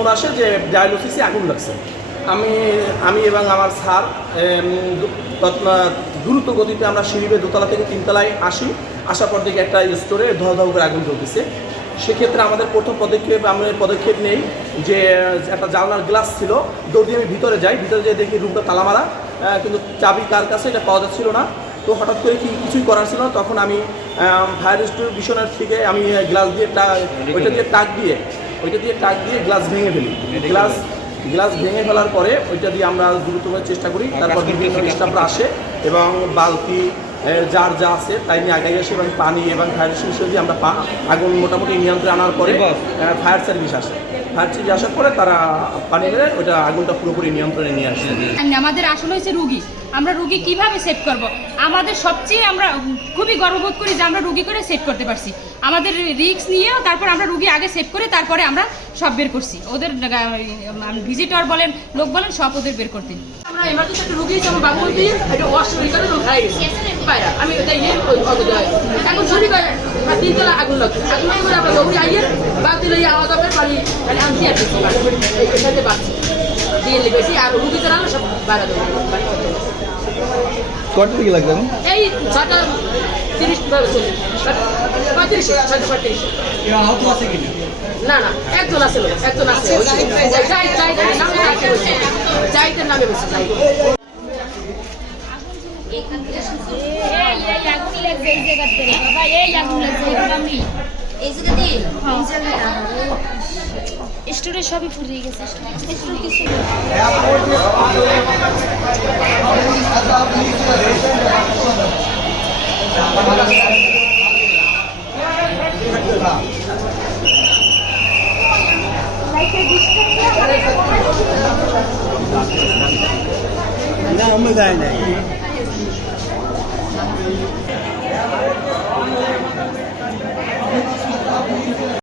Phone আসে যে ডায়ালিসিসে আগুন লাগছে। আমি আমি এবং আমার স্যার দ্রুত গতিতে আমরা সিঁড়িবে দোতলা থেকে তিনতলায় আসি। আসার পর দেখি একটা স্টোরে ধোয়া ধোয়া করে আগুন জ্বলতেছে। সেক্ষেত্রে আমাদের প্রথম পদক্ষেপ আমরা পদক্ষেপ নেই যে, একটা জানলার গ্লাস ছিল, দৌড় দিয়ে আমি ভিতরে যাই। ভিতরে যেয়ে দেখি রুমটা তালামারা কিন্তু চাবি কার কাছে এটা পাওয়া যাচ্ছিল না। তো হঠাৎ করে কি, কিছুই করার ছিল তখন আমি ফায়ার ডিস্ট্রিবিউশনের থেকে আমি গ্লাস দিয়ে ওইটা দিয়ে টাক দিয়ে ওইটা দিয়ে টাক দিয়ে গ্লাস ভেঙে ফেলি। গ্লাস গ্লাস ভেঙে ফেলার পরে ওইটা দিয়ে আমরা দ্রুতভাবে চেষ্টা করি তারপর বিভিন্ন স্টাফরা আসে এবং বালতি যার যা আছে তাই নিয়ে আগে এসে এবং পানি এবং ফায়ার সার্ভিস দিয়ে আমরা পা আগুন মোটামুটি নিয়ন্ত্রণে আনার পরে ফায়ার সার্ভিস আসে। ফায়ার সার্ভিস আসার পরে তারা পানি মেরে ওইটা আগুনটা পুরোপুরি নিয়ন্ত্রণে নিয়ে আসে। আমাদের আসলে হচ্ছে রুগী। আমরা রুগী কীভাবে সেভ করব? আমাদের সবচেয়ে আমরা খুবই গর্ববোধ করি যে আমরা রুগী করে সেভ করতে পারছি। আমাদের রিস্ক নিয়েও তারপর আমরা রুগী আগে সেভ করে তারপরে আমরা সব বের করছি। ওদের ভিজিটর বলেন, লোক বলেন, সব ওদের বের করতে। আমরা এমার্জেন্সি রুগী দিয়ে আমি ইয়ে এখন আর রুগী চালানো সব বাইরে কটা দিকে লাগবে এখন? এই ছটা তিরিশ পঁয়ত্রিশ ছয়টা পঁয়ত্রিশ। না না একজন আছে একজন আছে নামে বসে স্টোরে সবই ফুরিয়ে গেছে। স্টোরে কিছু নেই। না আমরা যাই নাই